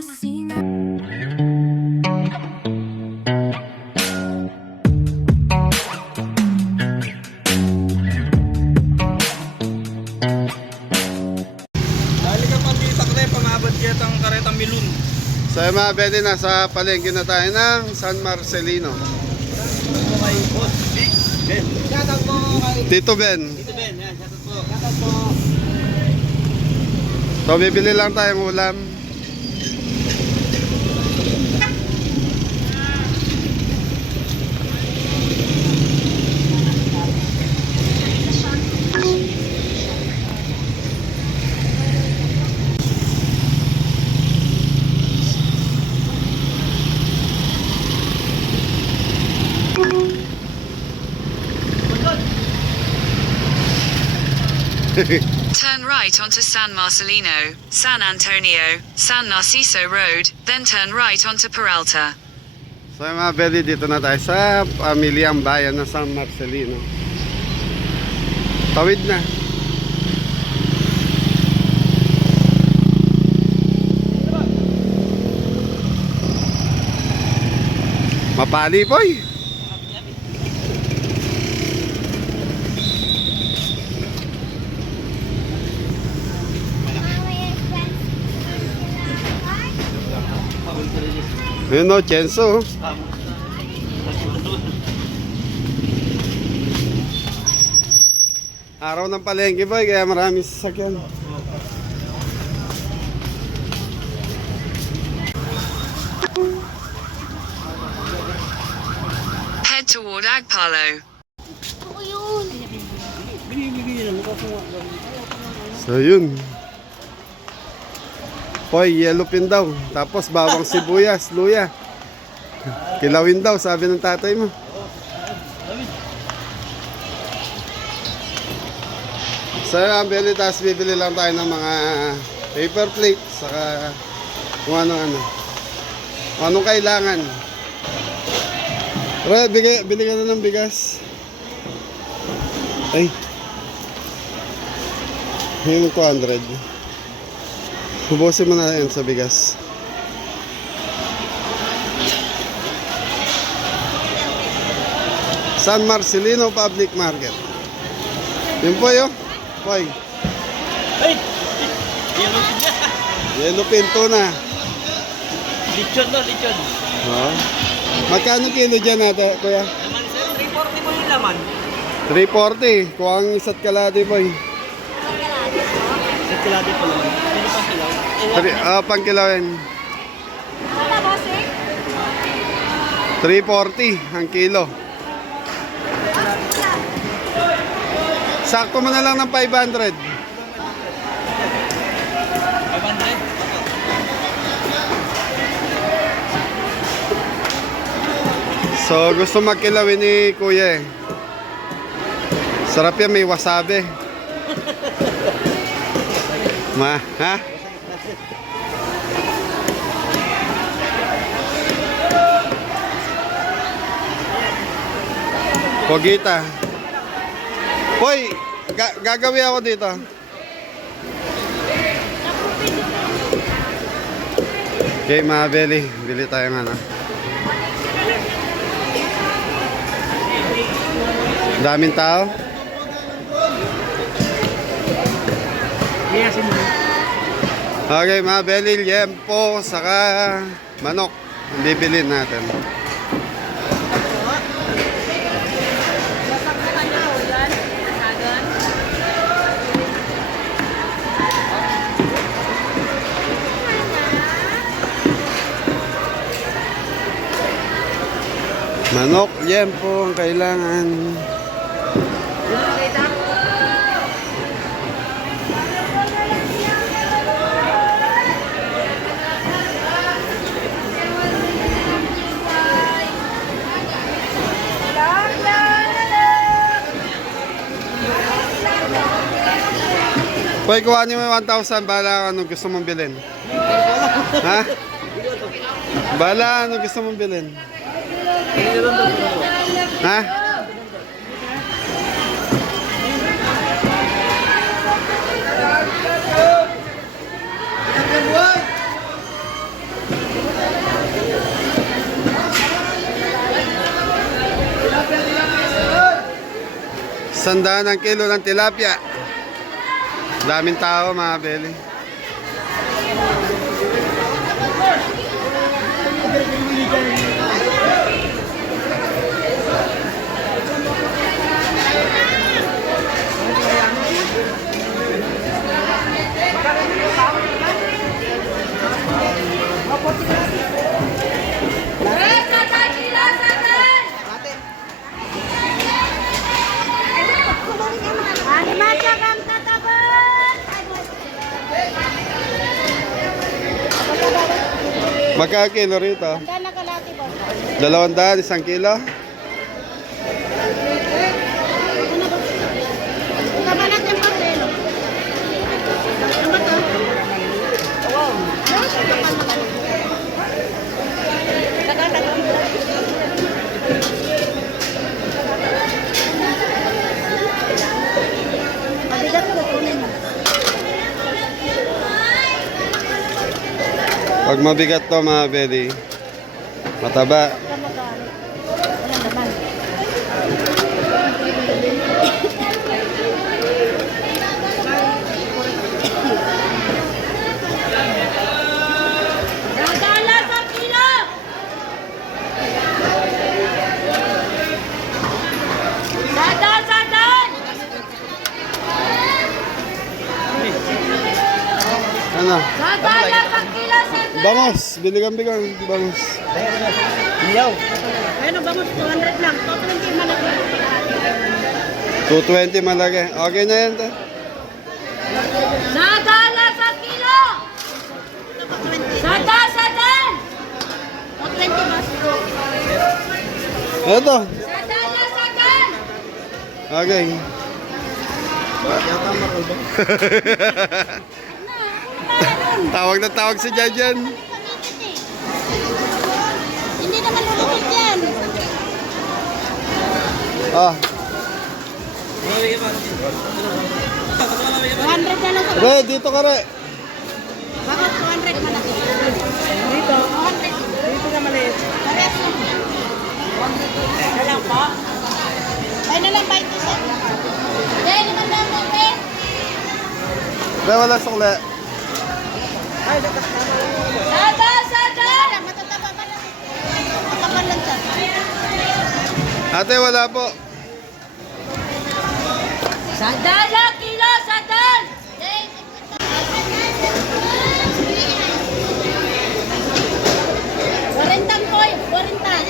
kusina. Dali ka pa dito kare, pamabad kita ang karetang milun. So yung mga bede, nasa palengke na tayo ng San Marcelino. Kay Boss Big Ben. Shoutout po kay Tito Ben. Tito Ben, yan, shoutout po. Shoutout po. So bibili lang tayong ulam. Turn right onto San Marcelino, San Antonio, San Narciso Road, then turn right onto Peralta. So yung mga bede, dito na tayo sa pamilyang bayan ng San Marcelino. Tawid na. Mapali po eh. Yun o, Chenso. Araw ng palengke boy, kaya maraming sasakyan. Head toward Agpalo. So yun. Poy, yellow pin daw. Tapos bawang sibuyas, luya. Kilawin daw, sabi ng tatay mo. So yung bili, tapos bibili lang tayo ng mga paper plate, saka kung ano-ano. Kung anong kailangan. Re, bili ka na ng bigas. Ay. Yung 200. Hubusin mo na yan sa bigas. San Marcelino Public Market. Yun po yun. Poy. Ay! Yellow pin niya. Yellow pinto na. Lechon na, lechon. Oh. Magkano kilo dyan natin, kuya? Laman sir, 340 po yung laman. 340. Kung ang isa't kalati, boy. Sa kilati po laman. Pwede pa kilaw. Pang kilawin. 340 ang kilo. Sakto mo na lang ng 500. 500. So gusto magkilawin ni kuya eh. Sarap yan, may wasabi. Ha? Pogita. Hoy, gagawin ako dito. Okay, mga beli. Bili tayo nga na. Daming tao. Yes, Okay, mga beli, liempo, saka manok. Hindi bilhin natin. Manok, liempo ang kailangan. Pwede kuha niyo may 1,000, bala ano gusto mong bilhin. Ha? Bala ano gusto mong bilhin. Ha? 100 ang kilo ng tilapia. Daming tao mga beli. Magkano kilo rito? 200, 1 kilo. Pag mabigat to mga beli, mataba. Ano? Bangos, biligan-bigang bangos. Iyaw. Ayun, bangus 200 lang. 220 malaki. 220 malaki. Okay na yan. Sadala sa kilo! Sadan! 220 mas. Ito. Sadala, sadan! Okay. Tawag na tawag si Jajan. Hindi naman lulupit yan. Ah, 200 na lang sa Re, dito ka re. bangus 200 malaki. Dito? 200. Dito na maliit. Parehas lang. 100. Na lang po? Ay na lang 20 cents. Hindi, naman lang mo, eh. Re, wala sukle. Sadan! Matataba pa lang. Matataba lang siya. Ate, wala po. Sadala kilo, sadan! Warentang koy, warentang.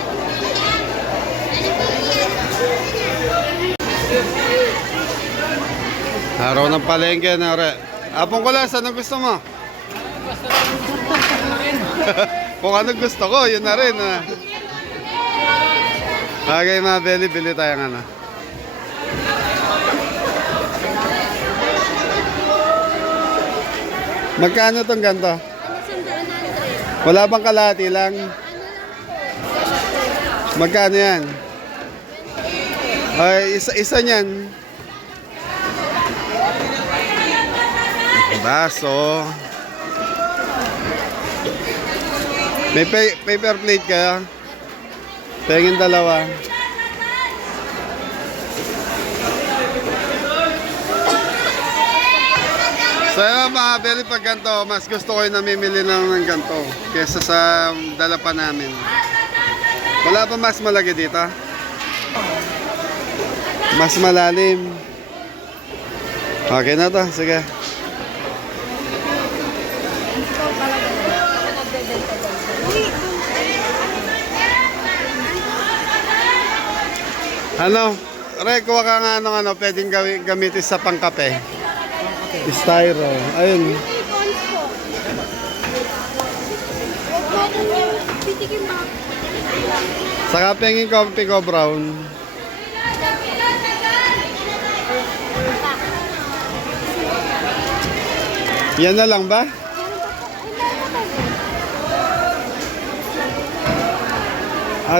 Araw ng palengke na re. Apong ko lang, anong gusto mo? Kung anong gusto ko, yun na rin. Ah. Okay mga beli, bili tayo ng ano. Magkano tong ganito? Wala bang kalahati lang? Magkano yan? Ay, isa niyan. Baso. May paper plate kaya? Pengin dalawa. So yun mga beli, pag ganito, mas gusto ko yung namimili lang ng ganito kesa sa dala pa namin. Wala pa mas malaki dito? Mas malalim. Okay na to, sige. Ano? Re, kuha ka nga ng ano, pwedeng gamitin sa pangkape. Styro. Ayun. Saka pengin coffee ko brown. Yan na lang ba?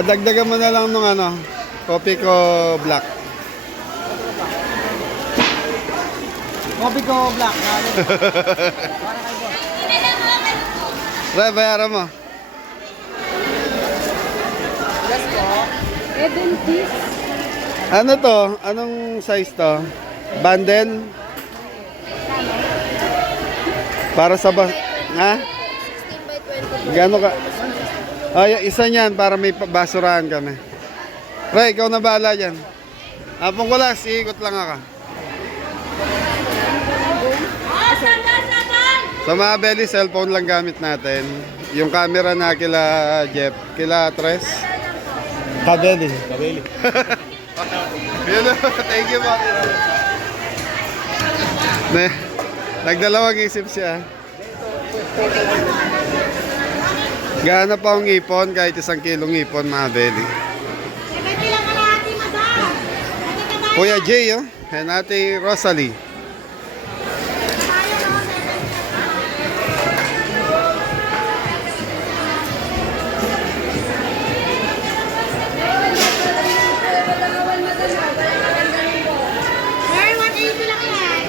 Dagdagan mo na lang nung ano, coffee ko black. Coffee ko black. Re, bayaran mo. Edentis. Ano to? Anong size to? Bundle? Para sa ha? 16 by 20. Gano ka? Ay, isa niyan para may basurahan kami. Pre, ikaw na bahala dyan. Apong ko lang, ikot lang ako. Sa mga belly, cellphone lang gamit natin. Yung camera na kila Jeff, kila Tres. Kabeli. Kabeli. Yun o, thank you po. Nagdalawang isip siya. Gaano pa ang ipon, kahit 1 kilong ipon, mga belly. Kuya Jay, oh. And Ate Rosalie. Sir, 180 lang yan.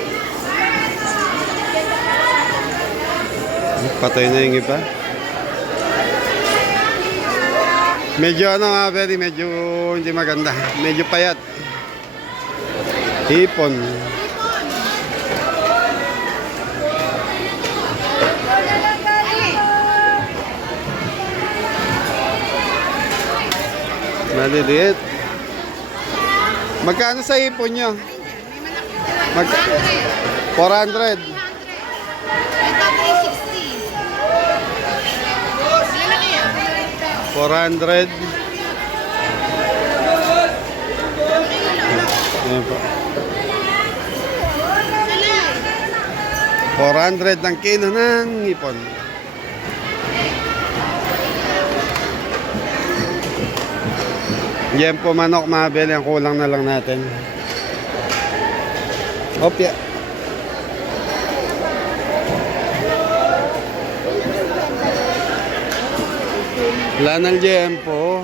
Patay na yung iba. Medyo ano mga belly, medyo hindi maganda. Medyo payat. Hipon. Maliliit. Magkano sa hipon nyo? May malaki sila. 400. 300. Ito, 360. Malaki yan. 400. Ayan po. Salay. 400 ang kilo ng hipon. Yan po manok mga beli, ang kulang na lang natin. Opya. Wala ng jempo.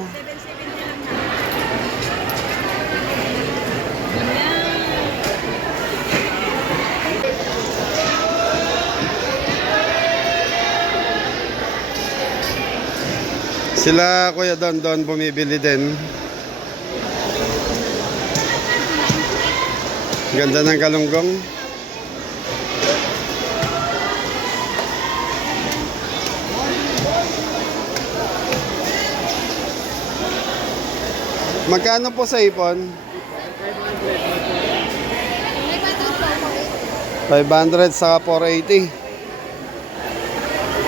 Sila Kuya Don bumibili din. Ganda ng kalunggong. Magkano po sa ipon? 500 saka 480.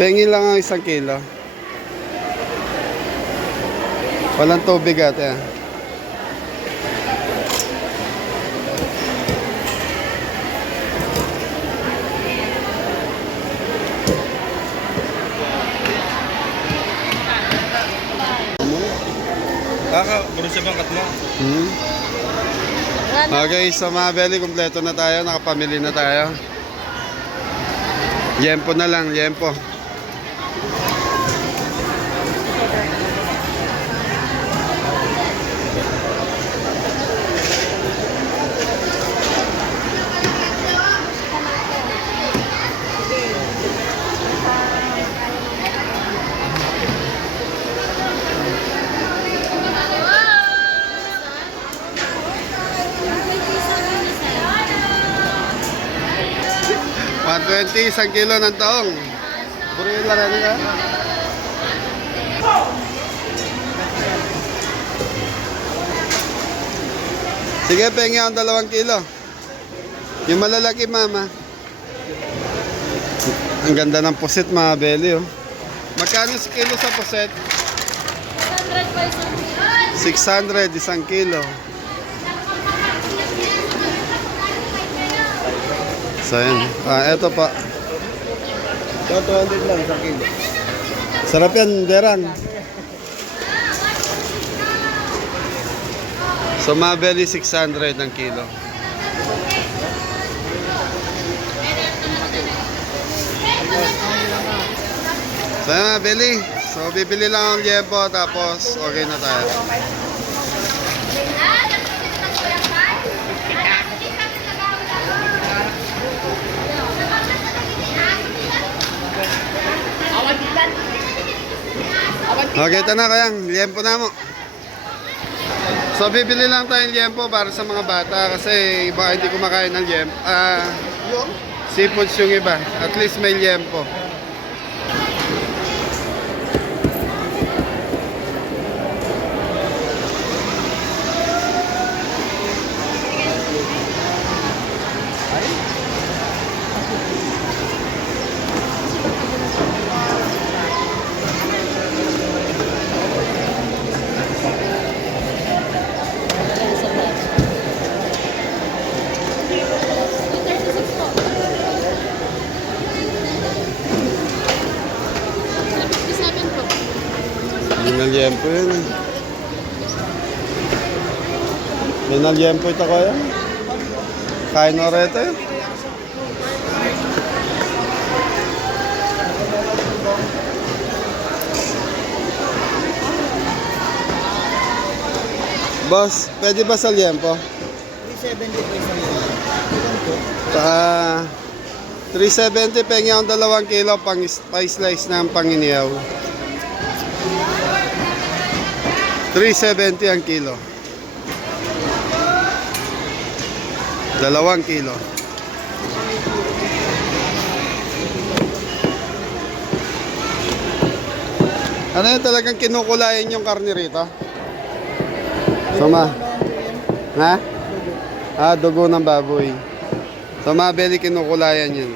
Pengi lang ang 1 kilo. Walang tubig ate. Bro siya bang katma? Okay, so mga belly, kompleto na tayo. Nakapamili na tayo. Yempo na lang, yempo. $120, 1 kilo ng taong. Puro yung larani ka? Sige, pengi akong 2 kilo. Yung malalaki, mama. Ang ganda ng puset, mga belly, oh. Magkano si kilo sa puset? 600, 1 kilo. So, yan. Eto pa. Ito, 200 lang, 1 kilo. Sarap yan, derang. So, mabeli 600 ng kilo. So, yan, mabeli. So, bibili lang ang liempo, tapos okay na tayo. Okay, ito na kayang. Liempo na mo. So bibili lang tayong liempo para sa mga bata kasi iba hindi kumakain ng liempo. Seafoods yung iba. At least may liempo. Pinaliempo yun eh. Pinaliempo ito kaya? Kain na rito yun. Boss, pwede ba sa liempo? 370 po isang liempo. 370 pengi ang 2 kilo pang pa-slice ng panginiyaw. 370 ang kilo. 2 kilo. Ano yun talagang kinukulayan yung karne rito? Suma. Ha? Dugo ng baboy. Sa mga belly kinukulayan yun.